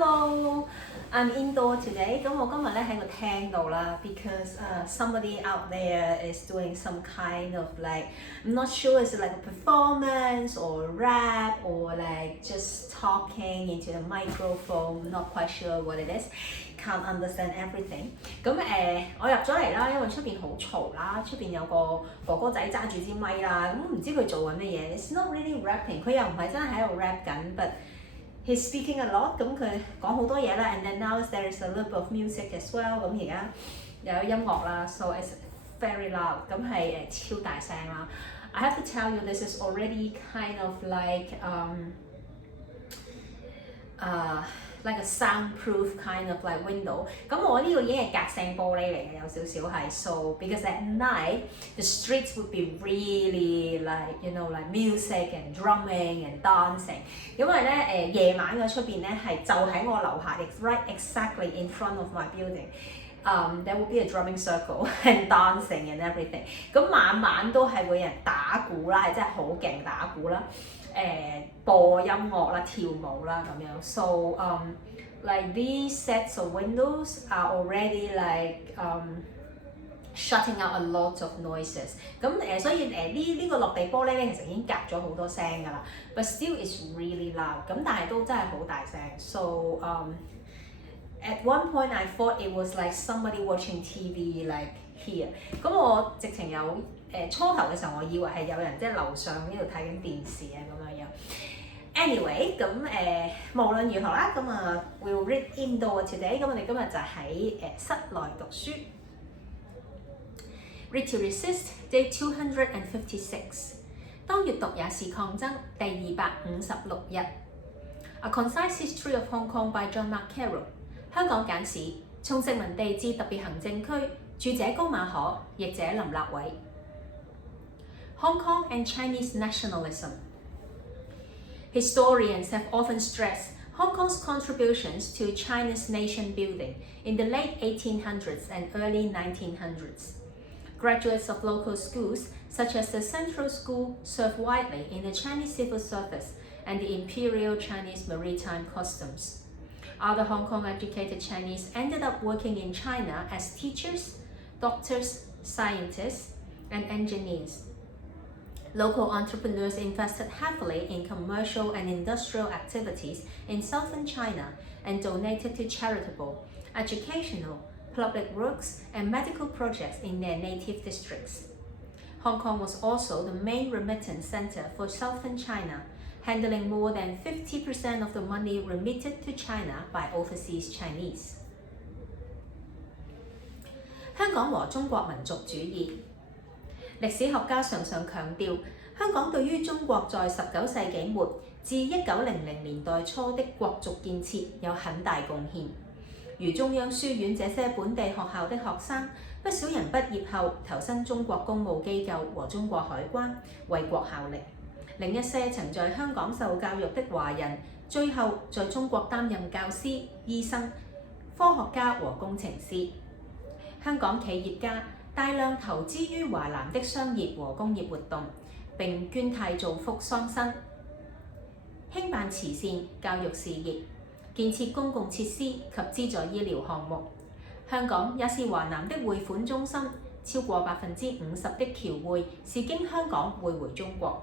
Hello, I'm indoor today. 咁我今日咧喺個廳度啦 because somebody out there is doing some kind of like, I'm not sure it's like a performance or rap or like just talking into the microphone, not quite sure what it is, can't understand everything. 咁我入咗嚟啦，因為出邊好嘈啦，出邊有個哥哥仔揸住支咪啦，咁唔知佢做緊乜嘢 ？It's not really rapping， 佢又唔係真係喺度 rap 緊 ，but he's speaking a lot， 咁佢講好多嘢啦 ，and then now there is a little bit of music as well， 咁而家又有音樂啦 ，so it's very loud， 咁係超大聲啦。I have to tell you this is already kind of like like a soundproof kind of like window。咁我呢個已經係隔聲玻璃嚟嘅，有少少係 so because at night the streets would be really like you know like music and drumming and dancing。因為咧夜晚嘅出邊咧係就喺我樓下 right exactly in front of my building。there will be a drumming circle and dancing and everything。咁晚晚都係會有人打鼓啦，係真係好勁打鼓啦。播音樂啦、跳舞啦咁樣 ，so like these sets of windows are already like shutting out a lot of noises。咁所以呢個落地玻璃咧其實已經隔咗好多聲㗎啦，but still it's really loud。咁但係都真係好大聲 ，so at one point I thought it was like somebody watching TV like here。咁我直情有初頭嘅時候，我以為係有人即係樓上呢度睇緊電視啊咁樣樣。Anyway， 咁無論如何啦，咁we'll read indoor today。咁我哋今日就喺室內讀書。Read to Resist Day 256。當閱讀也是抗爭第256日。A Concise History of Hong Kong by John Mark Carroll。香港簡史，從殖民地至特別行政區，著者高馬可，譯者林立偉。Hong Kong and Chinese nationalism. Historians have often stressed Hong Kong's contributions to China's nation building in the late 1800s and early 1900s. Graduates of local schools, such as the Central School, served widely in the Chinese civil service and the Imperial Chinese Maritime Customs. Other Hong Kong educated Chinese ended up working in China as teachers, doctors, scientists, and engineers. Local entrepreneurs invested heavily in commercial and industrial activities in southern China and donated to charitable, educational, public works, and medical projects in their native districts. Hong Kong was also the main remittance center for southern China, handling more than 50% of the money remitted to China by overseas Chinese. 香港和中國民族主義。歷史學家常常強調，香港對於中國在19世紀末至1900年代初的國族建設有很大貢獻。如中央書院這些本地學校的學生，不少人畢業後投身中國公務機構和中國海關，為國效力。另一些曾在香港受教育的華人，最後在中國擔任教師、醫生、科學家和工程師。香港企業家大量投資於華南的商業和工業活動，並捐替造福桑梓，興辦慈善、教育事業，建設公共設施及資助醫療項目。香港也是華南的匯款中心，超過50%的僑匯是經香港匯回中國。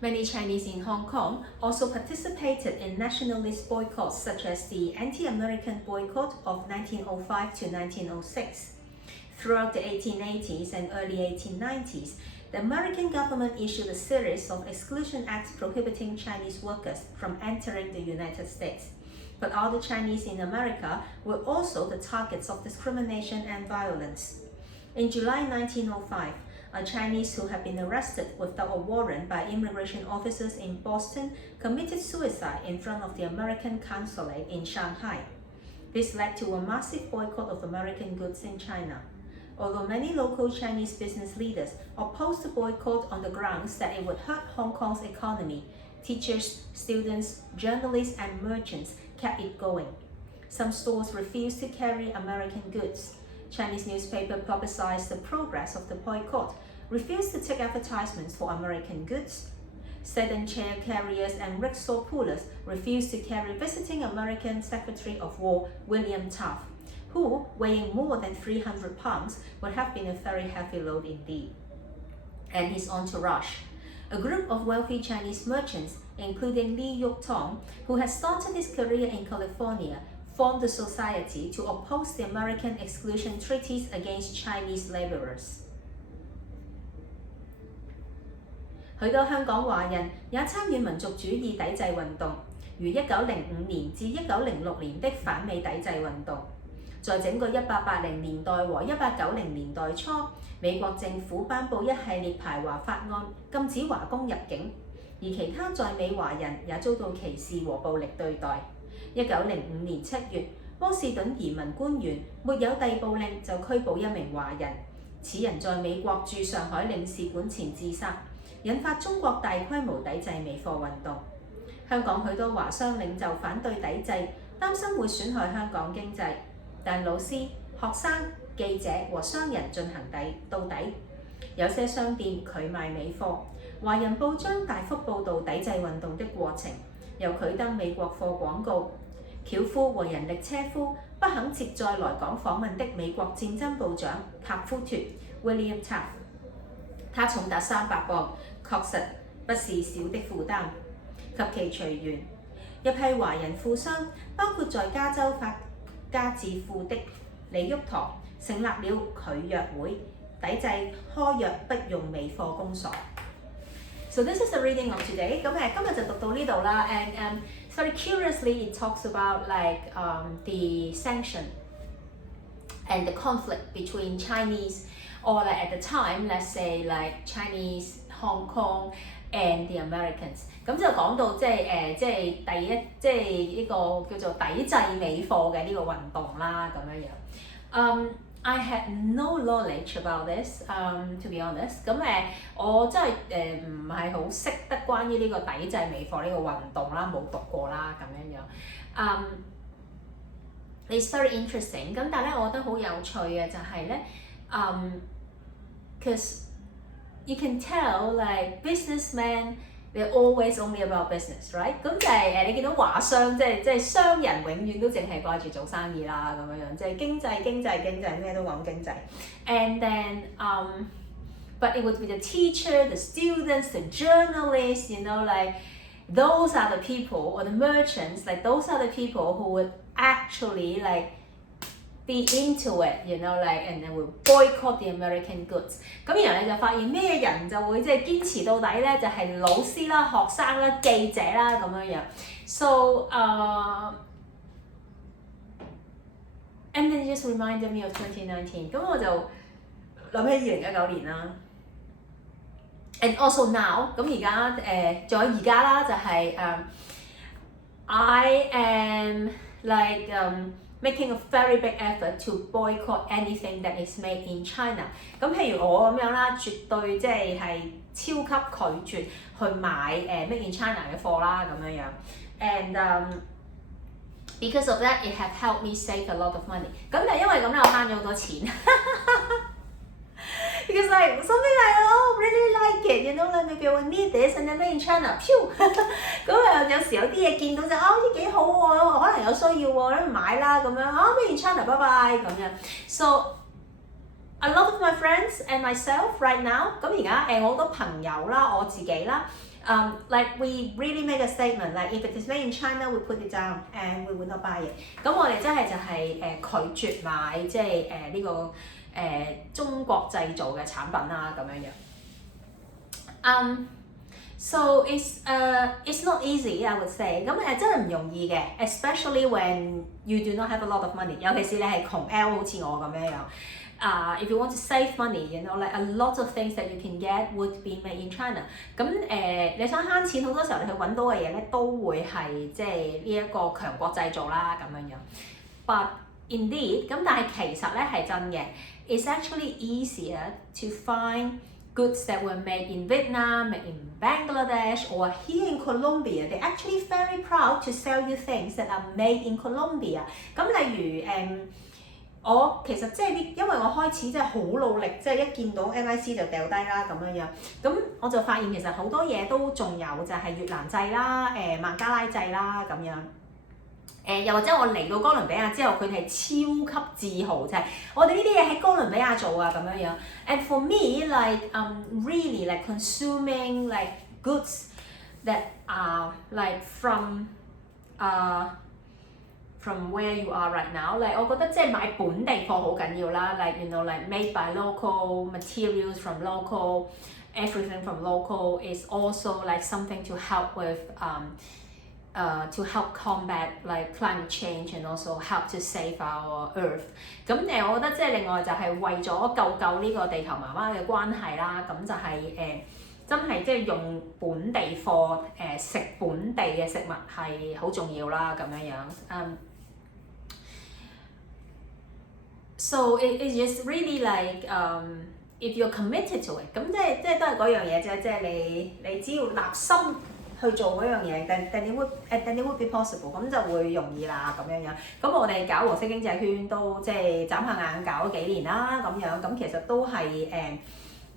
Many Chinese in Hong Kong also participated in nationalist boycotts such as the anti-American boycott of 1905 to 1906. Throughout the 1880s and early 1890s, the American government issued a series of exclusion acts prohibiting Chinese workers from entering the United States. But other Chinese in America were also the targets of discrimination and violence. In July 1905, a Chinese who had been arrested without a warrant by immigration officers in Boston committed suicide in front of the American consulate in Shanghai. This led to a massive boycott of American goods in China. Although many local Chinese business leaders opposed the boycott on the grounds that it would hurt Hong Kong's economy, teachers, students, journalists, and merchants kept it going. Some stores refused to carry American goods. Chinese newspapers publicized the progress of the boycott, refused to take advertisements for American goods. sedan chair carriers and rickshaw pullers refused to carry visiting American Secretary of War William Taft, who, weighing more than 300 pounds, would have been a very heavy load indeed. And his entourage, a group of wealthy Chinese merchants, including Li Yuk-tong, who had started his career in California, formed a society to oppose the American exclusion treaties against Chinese laborers. 許多香港華人也參與民族主義抵制運動，如1905年至1906年的反美抵制運動。在整個1880年代和1890年代初，美國政府頒布一系列排華法案，禁止華工入境，而其他在美華人也遭到歧視和暴力對待。1905年7月，波士頓移民官員沒有逮捕令就拘捕一名華人，此人在美國駐上海領事館前自殺，引發中國大規模抵制美貨運動。香港許多華商領袖反對抵制，擔心會損害香港經濟，但老師、學生、記者和商人進行到底。有些商店拒賣美貨，華人報章大幅報導抵制運動的過程，又拒登美國貨廣告。轎夫和人力車夫不肯接載來港訪問的美國戰爭部長塔夫脱 William Taft， 他重達300磅，確實不是小的負擔。及其隨員，一批華人富商，包括在加州發家致富的李煜堂，成立了拒藥會，抵制開藥不用美貨公所。So this is the reading of today. 咁今日就讀到呢度啦。And very curiously, it talks about the sanction and the conflict between Chinese, or at the time, let's say Chinese, Hong Kong and the Americans。咁就講到即係呢個叫做抵制美貨嘅呢個運動啦，咁樣樣。I had no knowledge about this, to be honest。我真係唔係好識得關於呢個抵制美貨呢個運動啦，冇讀過啦，咁樣樣。It's very interesting。咁但係咧，我覺得好有趣嘅就係咧，because you can tell businessmen they're always only about business, right？ 咁就係你見到華商即係商人永遠都淨係掛住做生意啦，咁樣樣即係經濟咩都講經濟。And then but it would be the teacher, the students, the journalists, those are the people, or the merchants, those are the people who would actually be into it, and then will boycott the American goods。咁然後你就發現咩人就會即係堅持到底咧，就係老師啦、學生啦、記者啦咁樣樣。So and then it just reminded me of 2019。咁我就諗起2019年啦。And also now， 咁而家仲有而家啦，就係I am making a very big effort to boycott anything that is made in China。咁譬如我咁樣啦，絕對即係超級拒絕去買made in China 嘅貨啦，咁樣樣。And because of that, it have helped me save a lot of money。咁就因為咁咧，我慳咗好多錢。Because something really like it, maybe I will need this and then made in China， 咁有時有啲嘢見到就好似幾好喎，可能有需要喎，咁買啦咁樣made in China， 拜拜咁樣。So a lot of my friends and myself right now， 咁而家我好多朋友啦，我自己啦。we really make a statement, if it is made in China, we put it down and we will not buy it。咁我哋真係就係拒絕買即係呢個中國製造嘅產品啦，咁樣樣。So it's not easy, I would say。咁真係唔容易嘅 ，especially when you do not have a lot of money。尤其是你係窮 L 好似我咁樣樣。If you want to save money, a lot of things that you can get would be made in China。咁你想慳錢，好多時候你去揾到嘅嘢咧，都會係即係呢一個強國製造啦，咁樣樣。But indeed， 咁但係其實咧係真嘅。It's actually easier to find goods that were made in Vietnam, made in Bangladesh, or here in Colombia. They're actually very proud to sell you things that are made in Colombia. 咁例如我其實即係因為我開始即係好努力，即係一見到 MIC 就掉低啦咁樣樣，咁我就發現其實好多嘢都仲有就係越南制啦、孟加拉制啦咁樣。又或者我嚟到哥倫比亞之後，佢哋係超級自豪，就係我哋呢啲嘢喺哥倫比亞做啊咁樣樣。And for me, like really like consuming like goods that are like from where you are right now. Like 我覺得即係買本地貨好緊要啦。Like you know like made by local materials from local, everything from local is also like something to help with to help combat like climate change and also help to save our earth。咁我覺得即係另外就係為咗救呢個地球媽媽嘅關係啦，咁就係真係即係用本地貨食本地嘅食物係好重要啦咁樣樣。So it's just really like if you're committed to it， 咁即係都係嗰樣嘢啫，即係你只要立心去做嗰樣嘢，then it would be possible， 咁就會容易啦咁樣樣。咁我哋搞黃色經濟圈都即係眨下眼搞咗幾年啦咁樣，咁其實都係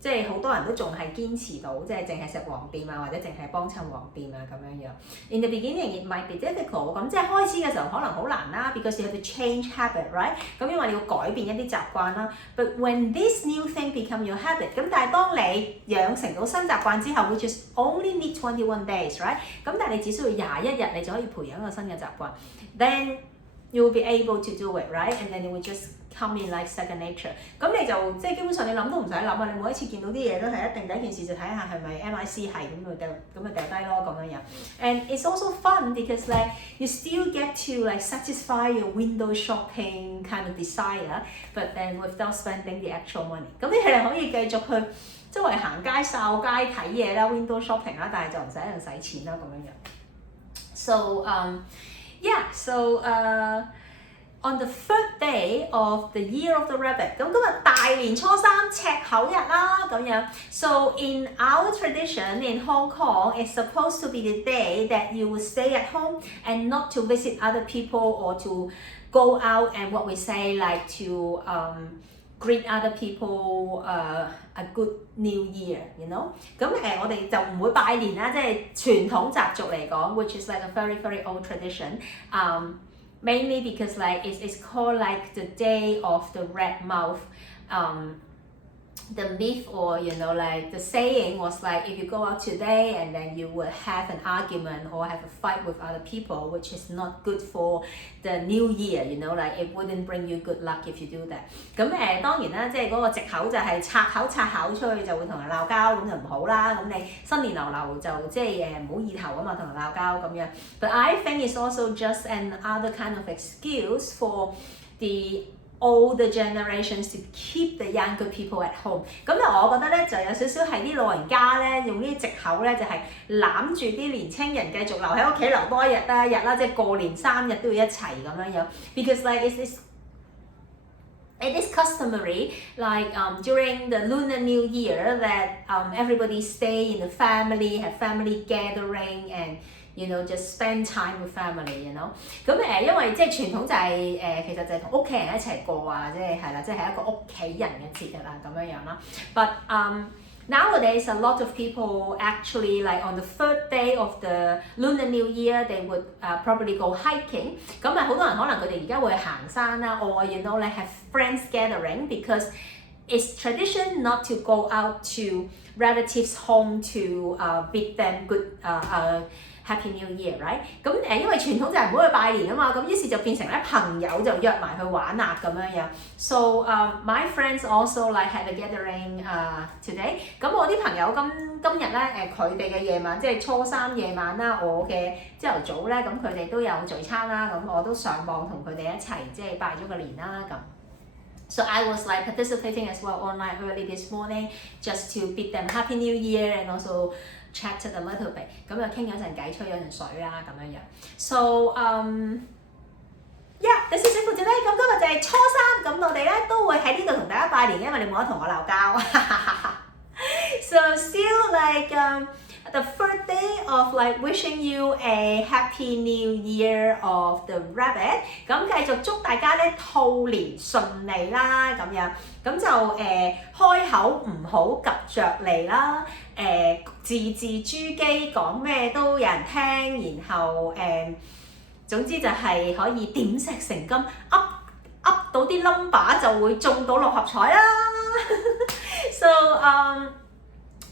即係好多人都仲係堅持到，即係淨係食黃店啊，或者淨係幫襯黃店啊咁樣樣。In the beginning it might be difficult， 咁即係開始嘅時候可能好難啦 ，because you have to change habit，right？ 咁因為你要改變一啲習慣啦。But when this new thing become your habit， 咁但係當你養成到新習慣之後 ，which is only need 21 days，right？ 咁但係你只需要21日，你就可以培養一個新嘅習慣。Then you will be able to do it，right？And then it will just come in like second nature。咁你就即係基本上你諗都唔使諗啊！你每一次見到啲嘢都係一定第一件事就睇下係咪 MIC 係咁就掉低咯咁樣樣。And it's also fun because like you still get to like satisfy your window shopping kind of desire, but then without spending the actual money。咁你係可以繼續去周圍行街、掃街、睇嘢啦 ，window shopping 啦，但係就唔使一定使錢啦咁樣樣。So on the third day of the year of the rabbit， 咁今日大年初三赤口日啦咁樣。So in our tradition in Hong Kong, it's supposed to be the day that you will stay at home and not to visit other people or to go out and what we say like to greet other people a good new year, you know。咁我哋就唔會拜年啦，即係傳統習俗嚟講 ，which is like a very very old tradition。Mainly because like it's called like the day of the red mouth. The myth or you know like the saying was like if you go out today and then you will have an argument or have a fight with other people, which is not good for the new year, you know like it wouldn't bring you good luck if you do that。咁當然啦，即係嗰個藉口就係拆口出去就會同人鬧交，咁就唔好啦。咁你新年流就即係唔好意頭啊嘛，同人鬧交咁樣。But I think it's also just another kind of excuse for the older generations to keep the younger people at home。咁我覺得咧就有少少係啲老人家咧用呢啲藉口咧就係攬住啲年青人繼續留喺屋企留多一日啦，即係過年3日都要一齊咁樣樣。Because like it is customary like during the Lunar New Year that everybody stay in the family, have family gathering and you know just spend time with family, you know。咁因為即係傳統就係其實就係同屋企人一齊過啊，即係啦，即係一個屋企人嘅節日啊咁樣樣啦。But nowadays a lot of people actually like on the third day of the Lunar New Year they would probably go hiking。咁好多人可能佢哋而家會行山啦，or you know like have friends gathering because it's tradition not to go out to relatives' home to bid them good Happy New Year, right？ 咁因為傳統就係唔好去拜年啊嘛，咁於是就變成咧朋友就約埋去玩啊咁樣樣。So my friends also like had a gathering today。咁我啲朋友今日咧佢哋嘅夜晚即係初三夜晚啦，我嘅朝頭早咧咁佢哋都有聚餐啦，咁我都上網同佢哋一齊即係拜咗個年啦咁。So I was like participating as well online early this morning just to bid them Happy New Year and also chatted a little bit， 咁就傾咗陣偈，吹咗陣水啦咁樣樣。So this is it for today。咁今日就係初三，咁我哋咧都會喺呢度同大家拜年，因為你冇得同我鬧交。So still like the third day of like wishing you a happy new year of the rabbit。咁繼續祝大家咧兔年順利啦，咁樣咁就開口唔好及着脷啦，字字珠璣講咩都有人聽，然後總之就係可以點石成金噏到啲 number 就會中到六合彩啦。So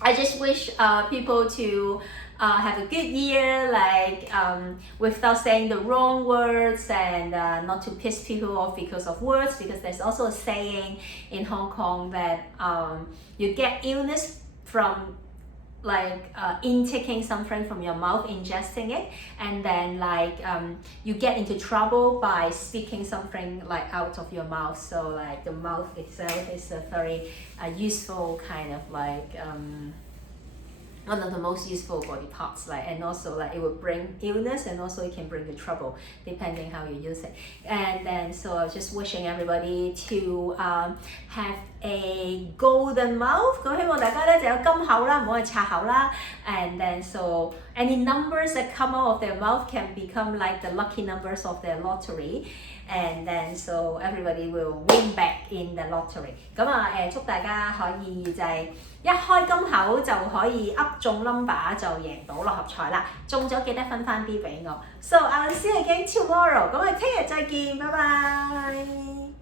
I just wish people to have a good year, like without saying the wrong words and not to piss people off because of words, because there's also a saying in Hong Kong that you get illness from like intaking something from your mouth, ingesting it, and then like you get into trouble by speaking something like out of your mouth. So like the mouth itself is a very useful kind of like one of the most useful body parts, like, and also like it will bring illness and also it can bring the trouble depending how you use it. And then so just wishing everybody to have a golden mouth. 咁希望大家咧就有金口啦，唔好係拆口啦。And then so any numbers that come out of their mouth can become like the lucky numbers of their lottery. And then so everybody will win back in the lottery. 咁祝大家可以就係一開金口就可以噏中 number 就贏到六合彩啦！中咗記得分翻啲俾我。So I will see you again tomorrow. 咁我哋聽日再見，拜拜。